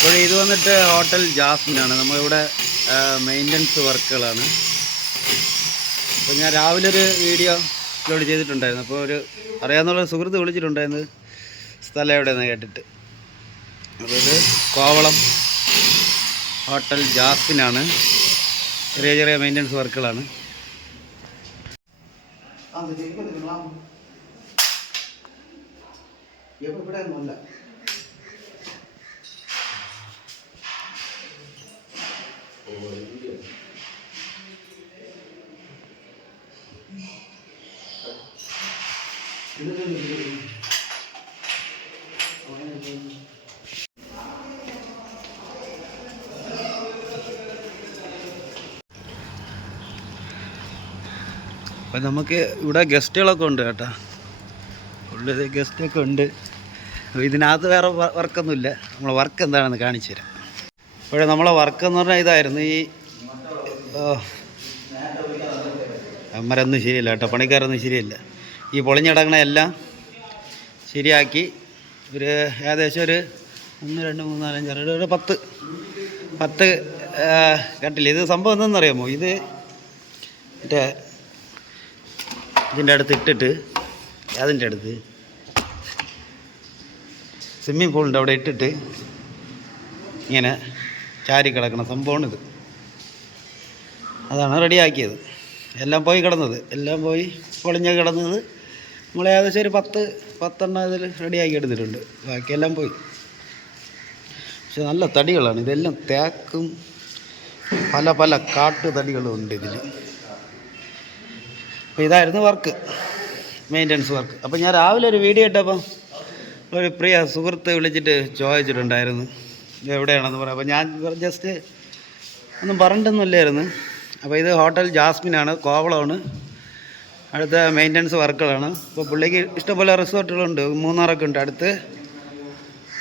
അപ്പോൾ ഇത് വന്നിട്ട് ഹോട്ടൽ ജാസ്മിനാണ്. നമ്മളിവിടെ മെയിൻ്റനൻസ് വർക്കുകളാണ്. അപ്പോൾ ഞാൻ രാവിലെ ഒരു വീഡിയോ അപ്ലോഡ് ചെയ്തിട്ടുണ്ടായിരുന്നു. അപ്പോൾ ഒരു അറിയാവുന്ന സുഹൃത്ത് വിളിച്ചിട്ടുണ്ടായിരുന്നു സ്ഥലം എവിടെയെന്ന് കേട്ടിട്ട്. അപ്പോൾ ഇത് കോവളം ഹോട്ടൽ ജാസ്മിനാണ്. ചെറിയ ചെറിയ മെയിൻ്റനൻസ് വർക്കുകളാണ്. അപ്പം നമുക്ക് ഇവിടെ ഗസ്റ്റുകളൊക്കെ ഉണ്ട് കേട്ടോ. ഉള്ളിൽ ഗസ്റ്റൊക്കെ ഉണ്ട്. അപ്പോൾ ഇതിനകത്ത് വേറെ വർക്കൊന്നുമില്ല. നമ്മളെ വർക്ക് എന്താണെന്ന് കാണിച്ചു തരാം. അപ്പോഴേ നമ്മളെ വർക്ക് എന്ന് പറഞ്ഞാൽ ഇതായിരുന്നു. ഈ അമ്മരൊന്നും ശരിയല്ല കേട്ടോ, പണിക്കാരൊന്നും ശരിയല്ല. ഈ പൊളിഞ്ഞടങ്ങണ എല്ലാം ശരിയാക്കി ഒരു ഏകദേശം ഒരു 1 2 3 4 5 6 ഒരു 10 കട്ടില്ല. ഇത് സംഭവം എന്താണെന്നറിയാമോ? ഇത് മറ്റേ ഇതിൻ്റെ അടുത്ത് ഇട്ടിട്ട് അതിൻ്റെ അടുത്ത് സ്വിമ്മിങ് പൂളിൻ്റെ അവിടെ ഇട്ടിട്ട് ഇങ്ങനെ ചാരി കിടക്കണ സംഭവമാണിത്. അതാണ് റെഡിയാക്കിയത്. എല്ലാം പോയി കിടന്നത്, എല്ലാം പോയി പൊളിഞ്ഞ് കിടന്നത് നമ്മൾ ഏകദേശം ഒരു 10 ഇതിൽ റെഡിയാക്കി എടുത്തിട്ടുണ്ട്. ബാക്കിയെല്ലാം പോയി. പക്ഷെ നല്ല തടികളാണ്. ഇതെല്ലാം തേക്കും പല കാട്ടു തടികളും ഉണ്ട് ഇതിൽ. അപ്പോൾ ഇതായിരുന്നു വർക്ക്, മെയിൻ്റനൻസ് വർക്ക്. അപ്പോൾ ഞാൻ രാവിലെ ഒരു വീഡിയോ ഇട്ടപ്പം ഒരു പ്രിയ സുഹൃത്ത് വിളിച്ചിട്ട് ചോദിച്ചിട്ടുണ്ടായിരുന്നു എവിടെയാണെന്ന് പറയാം. അപ്പോൾ ഞാൻ ജസ്റ്റ് ഒന്നും പറഞ്ഞിട്ടൊന്നുമില്ലായിരുന്നു. അപ്പോൾ ഇത് ഹോട്ടൽ ജാസ്മിനാണ്, കോവളമാണ്. അടുത്ത മെയിൻ്റനൻസ് വർക്കുകളാണ്. ഇപ്പോൾ പുള്ളിക്ക് ഇഷ്ടംപോലെ റിസോർട്ടുകളുണ്ട്. മൂന്നാറൊക്കെ ഉണ്ട്. അടുത്ത്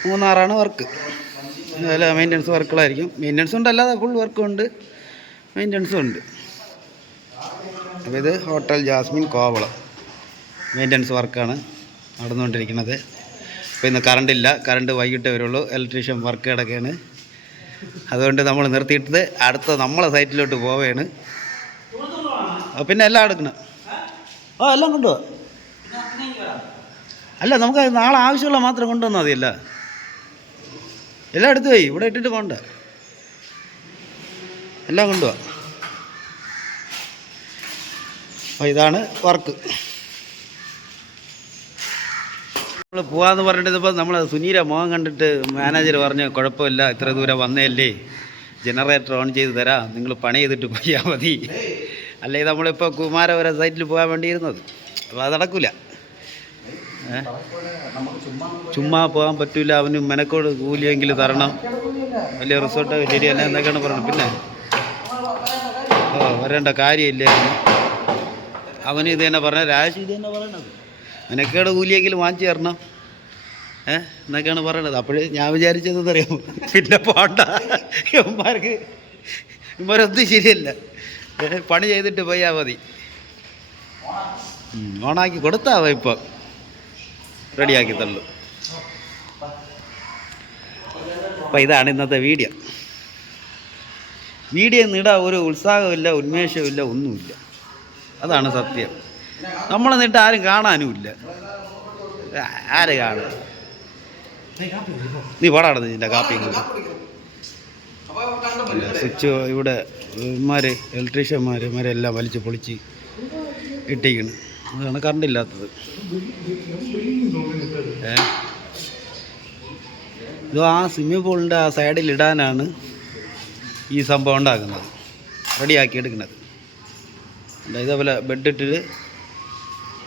മൂന്നാറാണ് വർക്ക്. അല്ല, മെയിൻ്റനൻസ് വർക്കുകളായിരിക്കും. മെയിൻ്റനൻസ് ഉണ്ട്, അല്ലാതെ ഫുൾ വർക്കും ഉണ്ട്, മെയിൻ്റനൻസും ഉണ്ട്. അപ്പോൾ ഇത് ഹോട്ടൽ ജാസ്മിൻ കോവളം മെയിൻ്റനൻസ് വർക്കാണ് നടന്നുകൊണ്ടിരിക്കുന്നത്. അപ്പോൾ ഇന്ന് കറണ്ടില്ല, കറണ്ട് വൈകിട്ട് വരുള്ളൂ. ഇലക്ട്രീഷ്യൻ വർക്ക് കിടക്കുകയാണ്. അതുകൊണ്ട് നമ്മൾ നിർത്തിയിട്ട് അടുത്ത നമ്മളെ സൈറ്റിലോട്ട് പോവുകയാണ്. പിന്നെ എല്ലാം എടുക്കണം. എല്ലാം കൊണ്ടുപോവാ. അല്ല, നമുക്ക് നാളെ ആവശ്യമുള്ള മാത്രം കൊണ്ടുവന്നാൽ മതിയല്ല. എല്ലാം എടുത്തു പോയി, ഇവിടെ ഇട്ടിട്ട് പോകണ്ട. എല്ലാം കൊണ്ടുപോവാ. അപ്പോൾ ഇതാണ് വർക്ക്. നമ്മൾ പോകാമെന്ന് പറഞ്ഞിട്ടിപ്പോൾ നമ്മൾ സുനീര മോഹം കണ്ടിട്ട് മാനേജർ പറഞ്ഞ് കുഴപ്പമില്ല, ഇത്ര ദൂരം വന്നേല്ലേ, ജനറേറ്റർ ഓൺ ചെയ്ത് തരാം, നിങ്ങൾ പണി ചെയ്തിട്ട് പോയാൽ മതി. അല്ലെങ്കിൽ നമ്മളിപ്പോൾ കുമാരപുരം സൈറ്റിൽ പോകാൻ വേണ്ടിയിരുന്നത്. അപ്പോൾ അത് നടക്കില്ല. ചുമ്മാ പോകാൻ പറ്റില്ല. അവന് മെനക്കോട് കൂലിയെങ്കിലും തരണം. വലിയ റിസോർട്ടൊക്കെ ശരിയല്ല എന്നൊക്കെയാണ് പറയുന്നത്. പിന്നെ വരേണ്ട കാര്യമില്ലേ അവന് ഇത് തന്നെ പറഞ്ഞ രാജ് ഇത് തന്നെ പറയണത്. മെനക്കേട് കൂലിയെങ്കിലും വാങ്ങിച്ചു തരണം എന്നൊക്കെയാണ് പറയണത്. അപ്പോഴേ ഞാൻ വിചാരിച്ചതെന്നറിയാമോ, പിന്നെ പോണ്ട, ഇവന്മാരൊന്നും ശരിയല്ല, പണി ചെയ്തിട്ട് പോയാൽ മതി. ഓണാക്കി കൊടുത്താവ ഇപ്പം റെഡിയാക്കി തള്ളു. അപ്പം ഇതാണ് ഇന്നത്തെ വീഡിയോ. നിടാൻ ഒരു ഉത്സാഹമില്ല, ഉന്മേഷമില്ല, ഒന്നുമില്ല. അതാണ് സത്യം. നമ്മൾ നിട്ട് ആരും കാണാനുമില്ല. ആര് കാണുക? നീ പാടാടുന്നു ഇതിൻ്റെ കാപ്പിയും കൊണ്ട്. സ്വിച്ച് ഇവിടെ ഇലക്ട്രീഷ്യന്മാരെല്ലാം വലിച്ച് പൊളിച്ച് ഇട്ടിരിക്കുന്നു. അതാണ് കറണ്ടില്ലാത്തത്. ഇത് ആ സ്വിമ്മിംഗ് പൂളിൻ്റെ ആ സൈഡിൽ ഇടാനാണ് ഈ സംഭവം ഉണ്ടാക്കുന്നത്, റെഡിയാക്കി എടുക്കുന്നത്. ഇതേപോലെ ബെഡ് ഇട്ടിട്ട്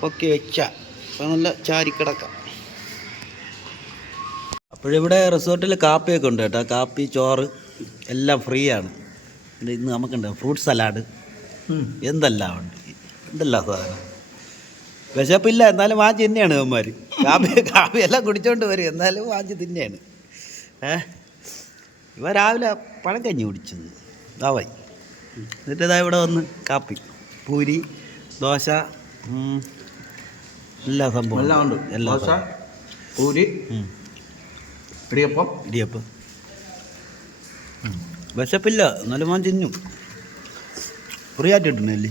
പൊക്കി വെച്ചാൽ നല്ല ചാരിക്കിടക്കാം. അപ്പോഴിവിടെ റിസോർട്ടിൽ കാപ്പിയൊക്കെ ഉണ്ട് കേട്ടോ. കാപ്പി, ചോറ് എല്ലാം ഫ്രീ ആണ്. ഇന്ന് നമുക്കുണ്ട് ഫ്രൂട്ട് സലാഡ്, എന്തെല്ലാം ഉണ്ട്, എന്തെല്ലാം സാധനം. വിശപ്പില്ല, എന്നാലും വാഞ്ചി തന്നെയാണ് അവന്മാർ. കാപ്പി എല്ലാം കുടിച്ചോണ്ട് വരും, എന്നാലും വാഞ്ചി തന്നെയാണ്. ഇവ രാവിലെ പഴക്കഞ്ഞി കുടിച്ചത് ഇതാവായി. എന്നിട്ട് ഇതാ ഇവിടെ വന്ന് കാപ്പി, പൂരി, ദോശ, എല്ലാ സംഭവം എല്ലാം ഉണ്ട്. എല്ലാ ദോശ, പൂരി, ഇടിയപ്പം വിശപ്പില്ല എന്നാലും ഞാൻ തിന്നും ഫ്രീ ആയിട്ട് കിട്ടണല്ലേ